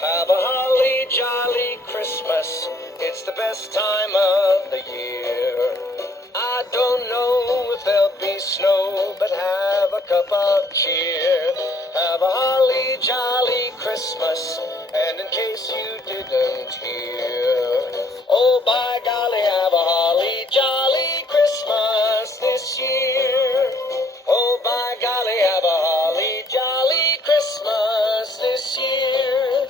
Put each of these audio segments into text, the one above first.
Have a holly jolly Christmas. It's the best time of the year. I don't know if there'll be snow, but have a cup of cheer. Have a holly jolly Christmas, and in case you didn't hear, oh by golly, have a holly jolly Christmas this year. Oh by golly, have a holly jolly Christmas this year.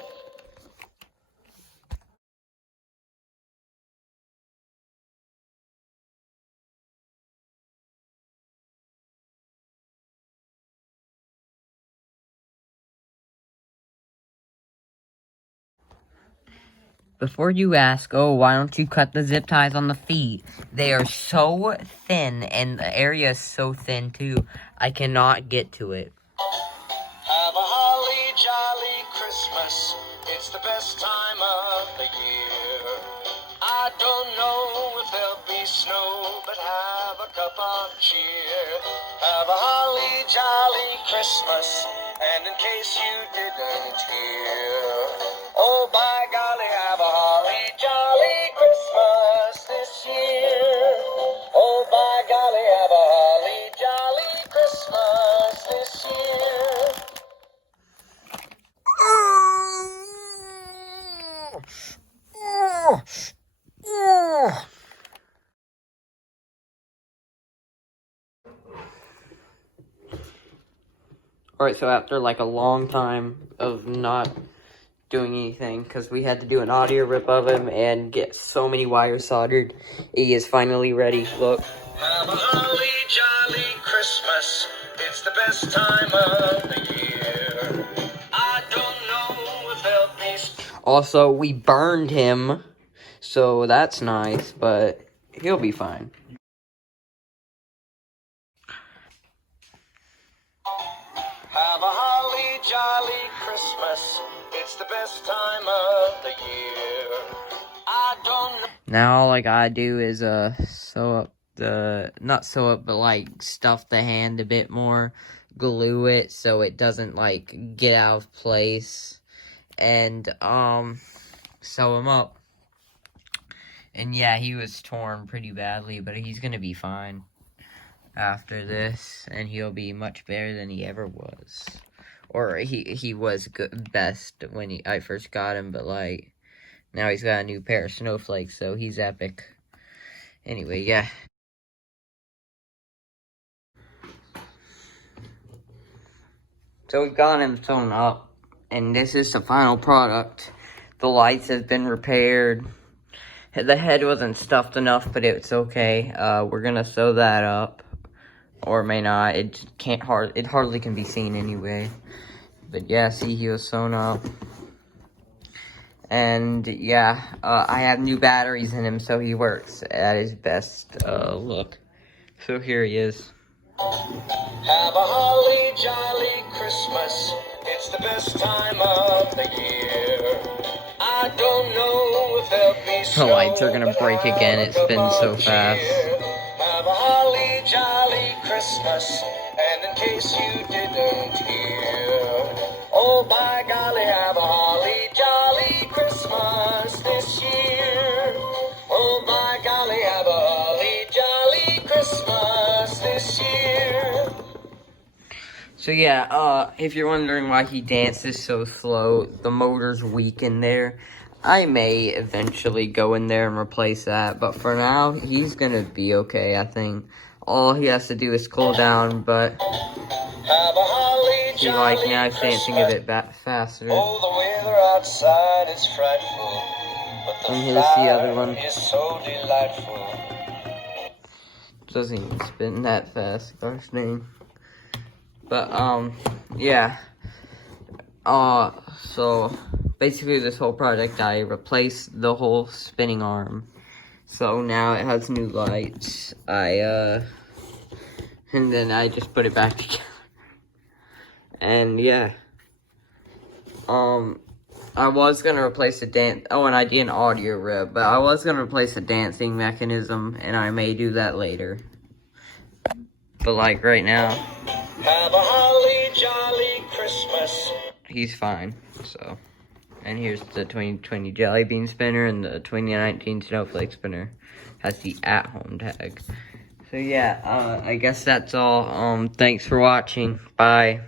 Before you ask, oh, why don't you cut the zip ties on the feet? They are so thin, and the area is so thin, too. I cannot get to it. Have a holly jolly Christmas. It's the best time of the year. I don't know if there'll be snow, but have a cup of cheer. Have a holly jolly Christmas, and in case you didn't hear, oh by golly, have a holly jolly Christmas this year. Oh by golly, have a holly jolly Christmas this year. Alright, so after like a long time of not doing anything, because we had to do an audio rip of him and get so many wires soldered, he is finally ready. Look. Have a holly jolly Christmas. It's the best time of the year. I don't know if there'll be... Also, we burned him, so that's nice, but he'll be fine. Have a holly jolly Christmas. It's the best time of the year. I don't know. Now all I gotta do is sew up the, not sew up, but like stuff the hand a bit more, glue it so it doesn't like get out of place, and sew him up. And yeah, he was torn pretty badly, but he's gonna be fine after this, and he'll be much better than he ever was. Or he was best when I first got him, but like now he's got a new pair of Snowflakes, so he's epic. Anyway, yeah. So we've got him sewn up, and this is the final product. The lights have been repaired. The head wasn't stuffed enough, but it's okay. We're gonna sew that up, or may not. It hardly can be seen anyway. But yeah, see, he was sewn up. And yeah, I have new batteries in him, so he works at his best. Look. So here he is. Have a holly jolly Christmas. It's the best time of the year. I don't know if there'll be snow. The lights are gonna break again. It spins so fast. Have a holly jolly Christmas, and in case you didn't hear, oh by golly, have a holly jolly Christmas this year. Oh by golly, have a holly jolly Christmas this year. So yeah, if you're wondering why he dances so slow, the motor's weak in there. I may eventually go in there and replace that, but for now, he's gonna be okay, I think. All he has to do is cool down, but see, like, now he's dancing a bit faster. Oh, the weather outside is frightful, but the And here's the other one. is so delightful. Doesn't even spin that fast, gosh dang. But, yeah. So, basically this whole project, I replaced the whole spinning arm. So now it has new lights. And then I just put it back together. And yeah. I was gonna replace the and I did an audio rip, but I was gonna replace the dancing mechanism, and I may do that later. But like right now, have a holly jolly Christmas. He's fine, so. And here's the 2020 Jelly Bean spinner, and the 2019 Snowflake spinner has the at-home tag. So yeah, I guess that's all. Thanks for watching. Bye.